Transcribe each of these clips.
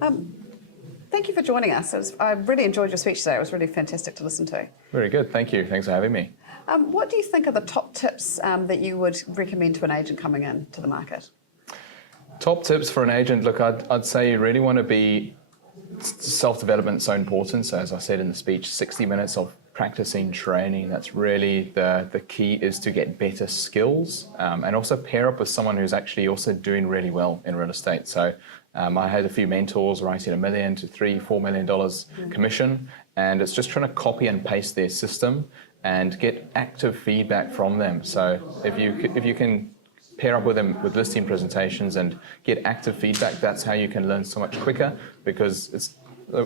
Thank you for joining us. I really enjoyed your speech today. It was really fantastic to listen to. Very good, thank you. Thanks for having me. What do you think are the top tips that you would recommend to an agent coming into the market? Top tips for an agent, look, I'd say you really want to be, self-development is so important. So as I said in the speech, 60 minutes of practicing, training, that's really the key, is to get better skills and also pair up with someone who's actually also doing really well in real estate. So I had a few mentors writing $1 million to $3-4 million commission, and it's just trying to copy and paste their system and get active feedback from them. So if you can pair up with them with listing presentations and get active feedback, that's how you can learn so much quicker, because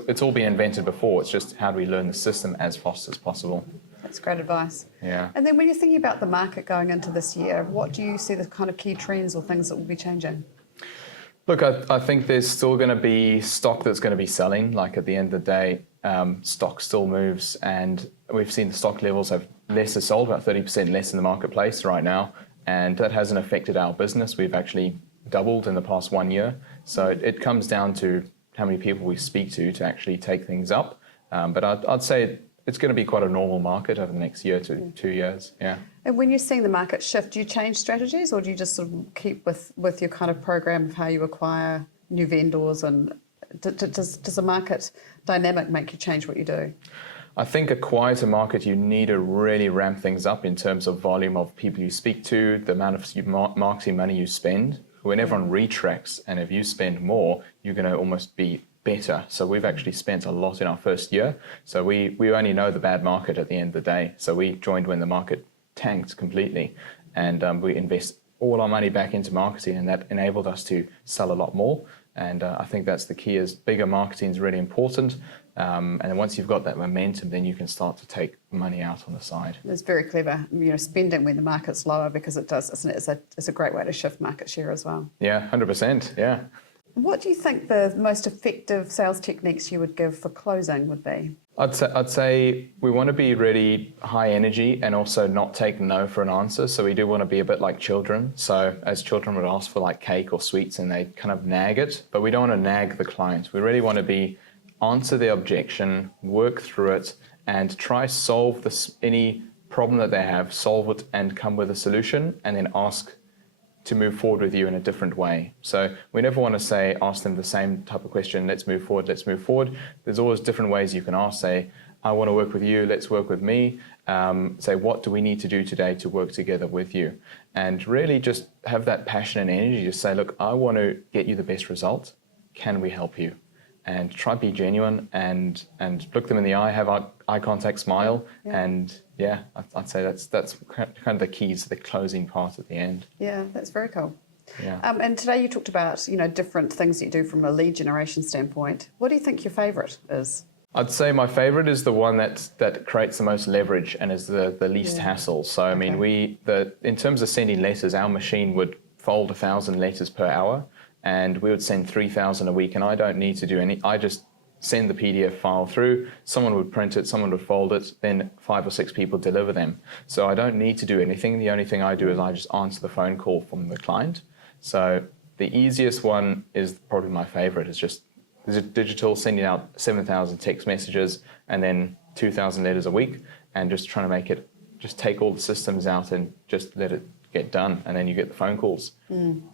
it's all been invented before. It's just how do we learn the system as fast as possible. That's great advice. Yeah. And then when you're thinking about the market going into this year, what do you see the kind of key trends or things that will be changing? Look, I think there's still going to be stock that's going to be selling. Like at the end of the day, stock still moves, and we've seen the stock levels have less are sold, about 30% less in the marketplace right now. And that hasn't affected our business. We've actually doubled in the past 1 year. So it comes down to how many people we speak to actually take things up. But I'd say it's going to be quite a normal market over the next year to 2 years. Yeah. And when you're seeing the market shift, do you change strategies, or do you just sort of keep with your kind of program of how you acquire new vendors? And does the market dynamic make you change what you do? I think a quieter market, you need to really ramp things up in terms of volume of people you speak to, the amount of marketing money you spend. When everyone retracts, and if you spend more, you're going to almost be better. So we've actually spent a lot in our first year. So we only know the bad market at the end of the day. So we joined when the market tanked completely, and we invest all our money back into marketing, and that enabled us to sell a lot more. And I think that's the key, is bigger marketing is really important. And then once you've got that momentum, then you can start to take money out on the side. It's very clever, spending when the market's lower, because it does, isn't it? It's a great way to shift market share as well. Yeah, 100%, yeah. What do you think the most effective sales techniques you would give for closing would be? I'd say we want to be really high energy and also not take no for an answer. So we do want to be a bit like children. So as children would ask for like cake or sweets, and they kind of nag it, but we don't want to nag the client. We really want to answer the objection, work through it, and try solve any problem that they have, solve it and come with a solution, and then ask to move forward with you in a different way. So we never want to ask them the same type of question, let's move forward, let's move forward. There's always different ways you can ask, say, I want to work with you, let's work with me. Say, what do we need to do today to work together with you? And really just have that passion and energy. Just say, look, I want to get you the best result. Can we help you? And try to be genuine and look them in the eye, have eye contact, smile, and yeah, I'd say that's kind of the keys to the closing part at the end. Yeah, that's very cool. Yeah. And today you talked about different things that you do from a lead generation standpoint. What do you think your favourite is? I'd say my favourite is the one that creates the most leverage and is the least hassle. So I mean, in terms of sending letters, our machine would fold 1,000 letters per hour. And we would send 3,000 a week, and I don't need to do I just send the PDF file through, someone would print it, someone would fold it, then 5 or 6 people deliver them. So I don't need to do anything. The only thing I do is I just answer the phone call from the client. So the easiest one is probably my favorite. It's just digital, sending out 7,000 text messages and then 2,000 letters a week, and just trying to make it, just take all the systems out and just let it get done, and then you get the phone calls.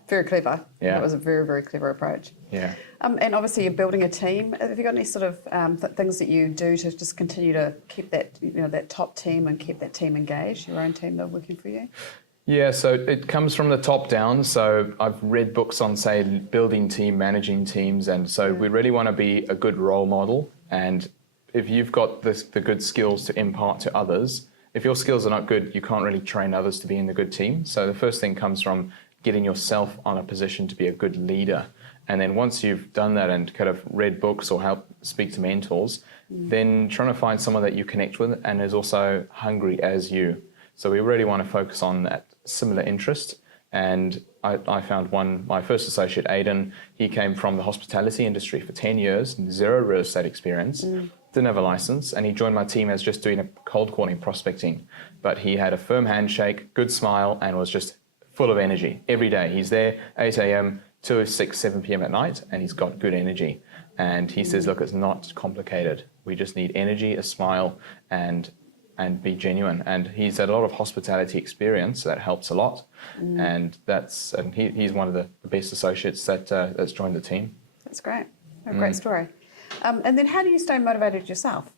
Very clever. Yeah. That was a very, very clever approach. Yeah. And obviously you're building a team. Have you got any sort of things that you do to just continue to keep that, that top team and keep that team engaged, your own team that are working for you? Yeah, so it comes from the top down. So I've read books on, say, building team, managing teams, and so we really want to be a good role model. And if you've got the good skills to impart to others, if your skills are not good, you can't really train others to be in the good team. So the first thing comes from getting yourself on a position to be a good leader. And then once you've done that and kind of read books or help speak to mentors, then trying to find someone that you connect with and is also hungry as you. So we really want to focus on that similar interest. And I found my first associate, Aidan, he came from the hospitality industry for 10 years, 0 real estate experience. Didn't have a license, and he joined my team as just doing a cold calling prospecting. But he had a firm handshake, good smile, and was just full of energy every day. He's there, 8 a.m., to 6, 7 p.m. at night, and he's got good energy. And he says, look, it's not complicated. We just need energy, a smile, and be genuine. And he's had a lot of hospitality experience, so that helps a lot. And he's one of the best associates that's joined the team. That's great. A great story. And then how do you stay motivated yourself?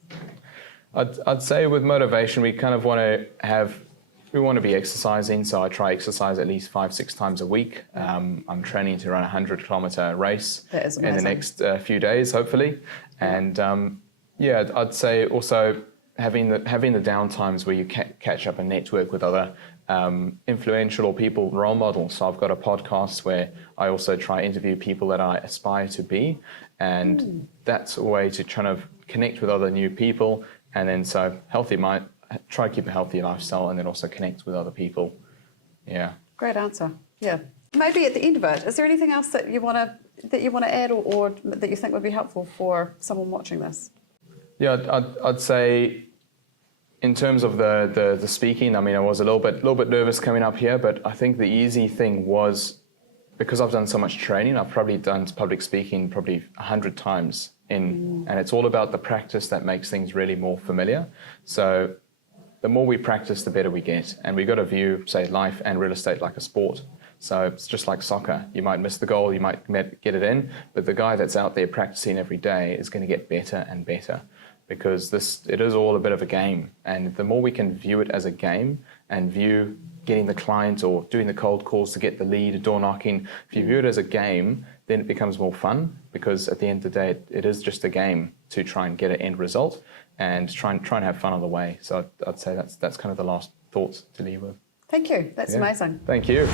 I'd say with motivation, we kind of want to be exercising, so I try exercise at least 5-6 times a week. I'm training to run a 100-kilometer race in the next few days, hopefully. And I'd say also having the down times where you catch up and network with other influential or people, role models. So I've got a podcast where I also try interview people that I aspire to be, and that's a way to kind of connect with other new people. And then try to keep a healthy lifestyle, and then also connect with other people. Yeah. Great answer. Yeah. Maybe at the end of it, is there anything else that you want to add, or that you think would be helpful for someone watching this? Yeah, I'd say in terms of the speaking, I mean, I was a little bit nervous coming up here, but I think the easy thing was, because I've done so much training, I've probably done public speaking 100 times and it's all about the practice that makes things really more familiar. So the more we practice, the better we get. And we've got to view, say, life and real estate like a sport. So it's just like soccer. You might miss the goal, you might get it in, but the guy that's out there practicing every day is going to get better and better, because it is all a bit of a game. And the more we can view it as a game and view getting the client or doing the cold calls to get the lead, door knocking, if you view it as a game, then it becomes more fun, because at the end of the day, it is just a game to try and get an end result and try and have fun on the way. So I'd say that's kind of the last thoughts to leave with. Thank you. That's amazing. Thank you.